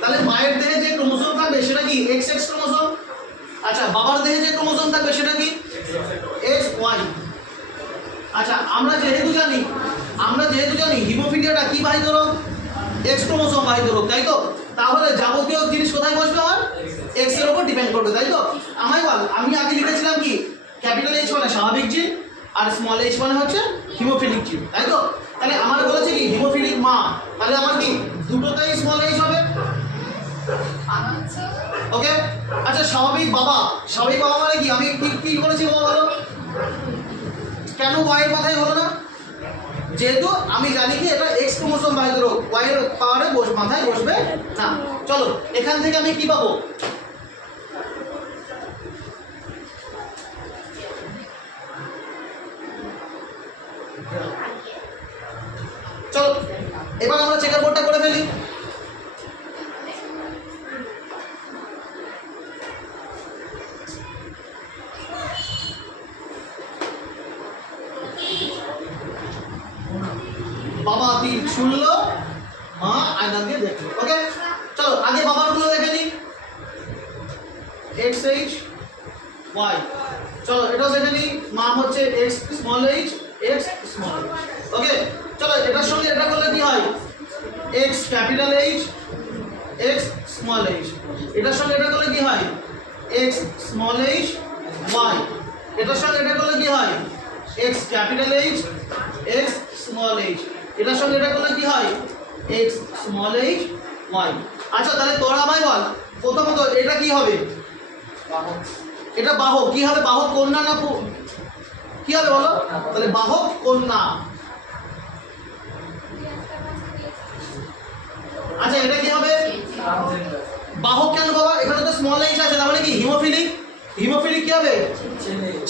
তাহলে মায়ের দেহে যে ক্রোমোসোম থাকবে সেটা কি XX ক্রোমোসোম। আচ্ছা বাবার দেহে যে ক্রোমোসোম থাকবে সেটা কি XY। আচ্ছা আমরা যেহেতু জানি হিমোফিলিয়াটা কি বাহিত রোগ, X ক্রোমোসোম বাহিত রোগ, তাই তো? তাহলে যাবতীয় জিনিস কোথায় বসবে আমার X এর উপর ডিপেন্ড করবে, তাই তো? আমায় বল, আমি আগে লিখেছিলাম কি ক্যাপিটাল H মানে স্বাভাবিক জিন আর স্মল h মানে হচ্ছে হিমোফিলিক জিন, তাই তো? তাহলে আমার বলেছে কি হিমোফিলিক মা, তাহলে আমার কি দুটোতেই স্মল h হবে, ওকে? আচ্ছা স্বাভাবিক বাবা মানে কি আমি কি বলেছি বাবা বলো, কেন y এর কথাই হলো না? যেহেতু আমি জানি কি এটা X ক্রোমোসোম বাহিত রোগ, y এর পাওয়ারে মাথায় বসবে না। চলো এখান থেকে আমি কি পাবো, চলো এবার আমরা চেকার বোর্ডটা করে ফেলি। বাবা 3 শুনলো, মা আয়না দিয়ে দেখলো, ওকে? চলো আগে বাবার গুলো দেখে নিই, XH Y। চলো এটাও দেখে নিই, মা হচ্ছে X small h X small h, ওকে? চলো এটার সঙ্গে এটা করলে কি হয় X capital H X small h, এটার সঙ্গে এটা করলে কি হয় X স্মল h Y, এটার সঙ্গে এটা করলে কি হয় X capital H X small h, এটার সঙ্গে এটা করলে কি হয় X স্মল h Y। আচ্ছা তাহলে তোরা আমায় বল প্রথমত এটা কি হবে, এটা বাহক, কি হবে বাহক কন্যা না কি হবে বলো, তাহলে বাহক কন্যা। আচ্ছা এটা কি হবে বাহক, কেন বাবা এখানে তো স্মল h আছে, তার মানে কি হিমোফিলিক কি হবে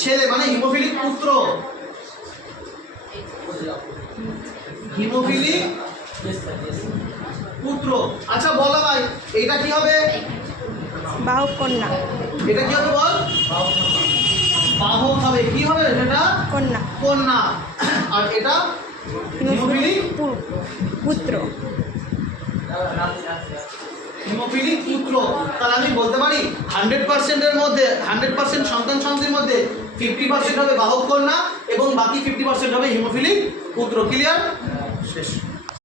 ছেলে, মানে হিমোফিলিক পুত্র, হিমোফিলিক পুত্র। আচ্ছা বলো ভাই এটা কি হবে বাহক কন্যা, এটা কি হবে বল, বাহক হবে, কি হবে এটা কন্যা, আর এটা হিমোফিলিক পুত্র, হিমোফিলিক পুত্র। তাহলে আমি বলতে পারি 100% এর মধ্যে 100% সন্তানের মধ্যে 50% হবে বাহক কন্যা এবং বাকি 50% হবে হিমোফিলিক পুত্র। ক্লিয়ার? শেষ।